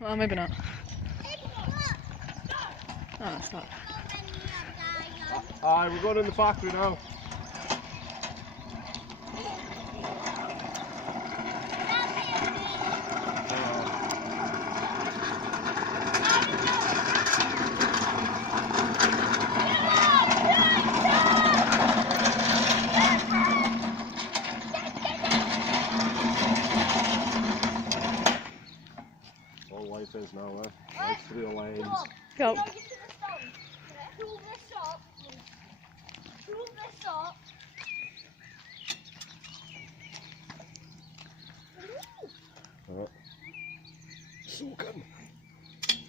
Well, maybe not. Oh, it's not. Aye, we're going in the factory now. All life is now, eh? Right through the lanes. Go. Pull this up. Pull this up. Alright. Soaking.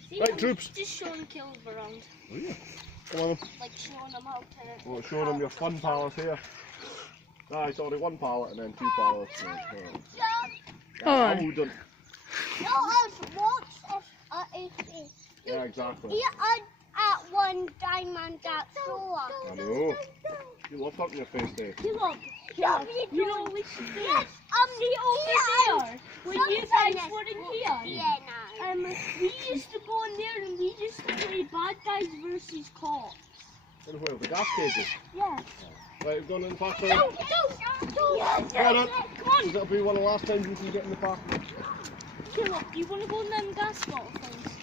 See, Right, troops. Just showing kills around. Oh, yeah. Come on. Like showing them how to. Well, showing them your fun pallets here. Ah, it's only one pallet and then two pallets. Alright. I'm all done. No, us watch us at 18. Yeah, exactly. Yeah, at one diamond at store. I know. You love something your face there. You know what we should do? Yes, see over there, when you guys were in here. Yeah, no. We used to go in there and we used to play bad guys versus cops. In where? The gas cages? Yeah. Right, we've gone in the factory. Yes, Come on. come on. That'll be one of the last times we can get in the factory. Okay, look, you want to go in them gas bottle things?